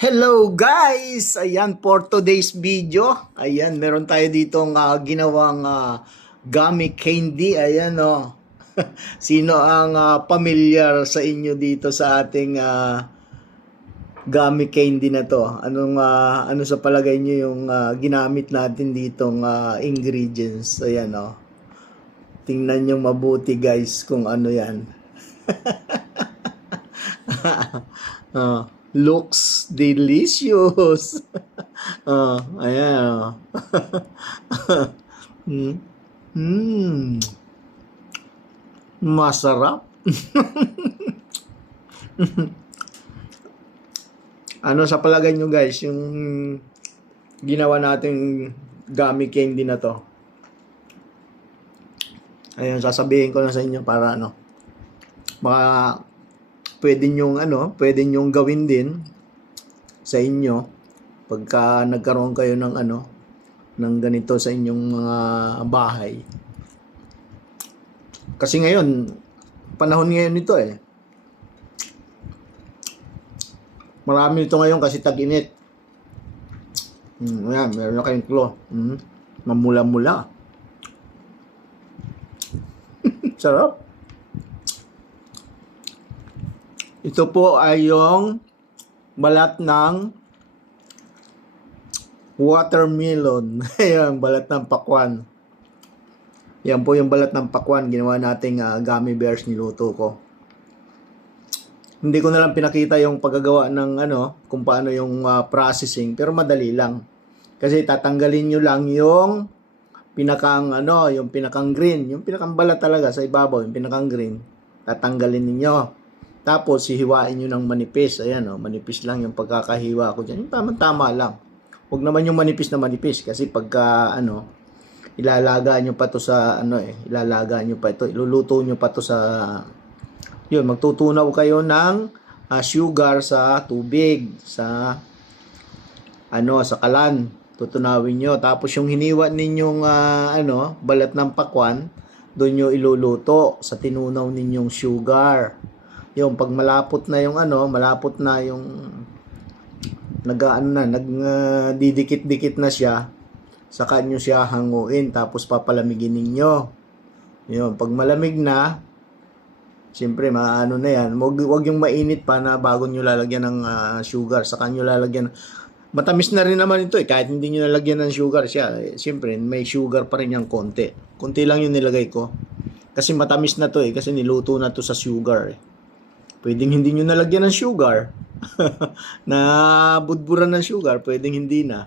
Hello guys! Ayan, for today's video, ayan, meron tayo ditong ginawang gummy candy. Ayan, oh. Sino ang familiar sa inyo dito sa ating gummy candy na to? Ano sa palagay nyo yung ginamit natin ditong ingredients? Ayan, oh. Tingnan nyo mabuti guys kung ano yan. Looks delicious. Ayan. Masarap. Ano sa palagay nyo guys, yung ginawa nating gummy candy na to? Ayun, sasabihin ko na sa inyo para baka pwede nyong gawin din sa inyo pagka nagkaroon kayo ng ng ganito sa inyong mga bahay. Kasi ngayon, panahon ngayon nito marami nito ngayon kasi tag-init. Ayan, meron na kayong claw. Mamula-mula. Sarap. Ito po ay yung balat ng watermelon. Ayan, balat ng pakwan. Yan po yung balat ng pakwan. Ginawa nating gummy bears, niluto ko. Hindi ko na lang pinakita yung paggagawa ng kung paano yung processing. Pero madali lang. Kasi tatanggalin nyo lang yung pinakang yung pinakang green. Yung pinakang balat talaga sa ibabaw. Yung pinakang green. Tatanggalin niyo. Tapos, hihiwain nyo ng manipis. Ayan, manipis lang yung pagkakahiwa ko dyan. Yung tama lang. Huwag naman yung manipis na manipis. Kasi pagka, ilalaga nyo pa to sa, ilalaga nyo pa ito. Iluluto nyo pa to sa, yun, magtutunaw kayo ng sugar sa tubig. Sa kalan. Tutunawin nyo. Tapos, yung hiniwa ninyong, balat ng pakwan, doon nyo iluluto sa tinunaw ninyong sugar. Yung pag malapot na yung didikit-dikit na siya, saka nyo siya hanguin tapos papalamigin ninyo. Yung pag malamig na, siyempre na yan, wag yung mainit pa na bago nyo lalagyan ng sugar, saka nyo lalagyan. Matamis na rin naman ito kahit hindi nyo lalagyan ng sugar siya. Siyempre may sugar pa rin yung konti. Konti lang yung nilagay ko. Kasi matamis na to kasi niluto na to sa sugar Pwedeng hindi nyo nalagyan ng sugar. Na budburan ng sugar, pwedeng hindi na.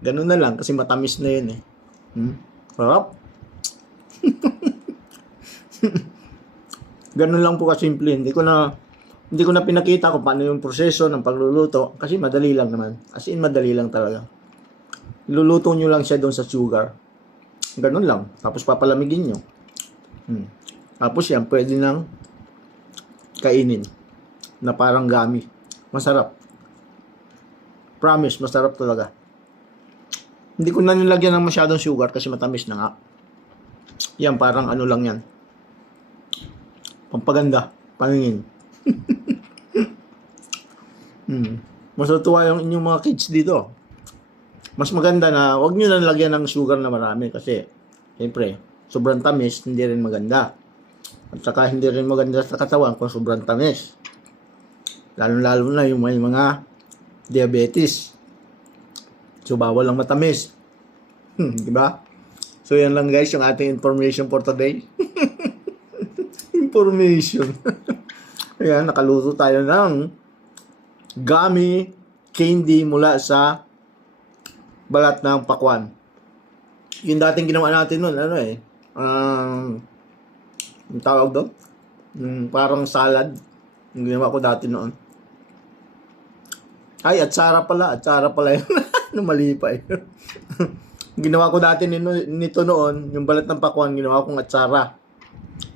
Ganun na lang kasi matamis na yun Sarap. Ganun lang po kasimple. Hindi ko na pinakita kung paano yung proseso ng pagluluto kasi madali lang naman. As in, madali lang talaga. Iluluto nyo lang siya doon sa sugar. Ganun lang. Tapos papalamigin nyo. Tapos yan, pwede nang kainin na parang gummy. Masarap. Promise, masarap talaga. Hindi ko na nilagyan ng masyadong sugar kasi matamis na nga. Yan, parang lang yan. Pampaganda. Paningin. Matutuwa yung inyong mga kids dito. Mas maganda na wag nyo na lagyan ng sugar na marami kasi siyempre, sobrang tamis, hindi rin maganda. At saka hindi rin maganda sa katawan kung sobrang tamis. Lalo-lalo na yung may mga diabetes. So, bawal lang matamis. Diba? So, yan lang guys yung ating information for today. Information. Ayan, nakaluto tayo ng gummy candy mula sa balat ng pakwan. Yung dating ginawa natin nun, yung tawag doon? Parang salad. Yung ginawa ko dati noon. Ay, atsara pala. Atsara pala yun. Mali pa Ginawa ko dati nito noon, yung balat ng pakwan, ginawa kong atsara.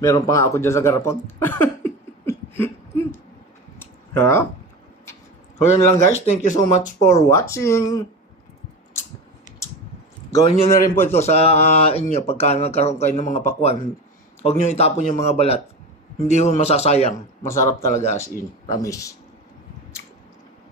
Meron pa nga ako dyan sa garapon. Ha? So yun lang guys. Thank you so much for watching. Gawin nyo na rin po ito sa inyo pagka nagkaroon kayo ng mga pakwan. Huwag nyo itapon yung mga balat. Hindi mo masasayang. Masarap talaga as in. Promise.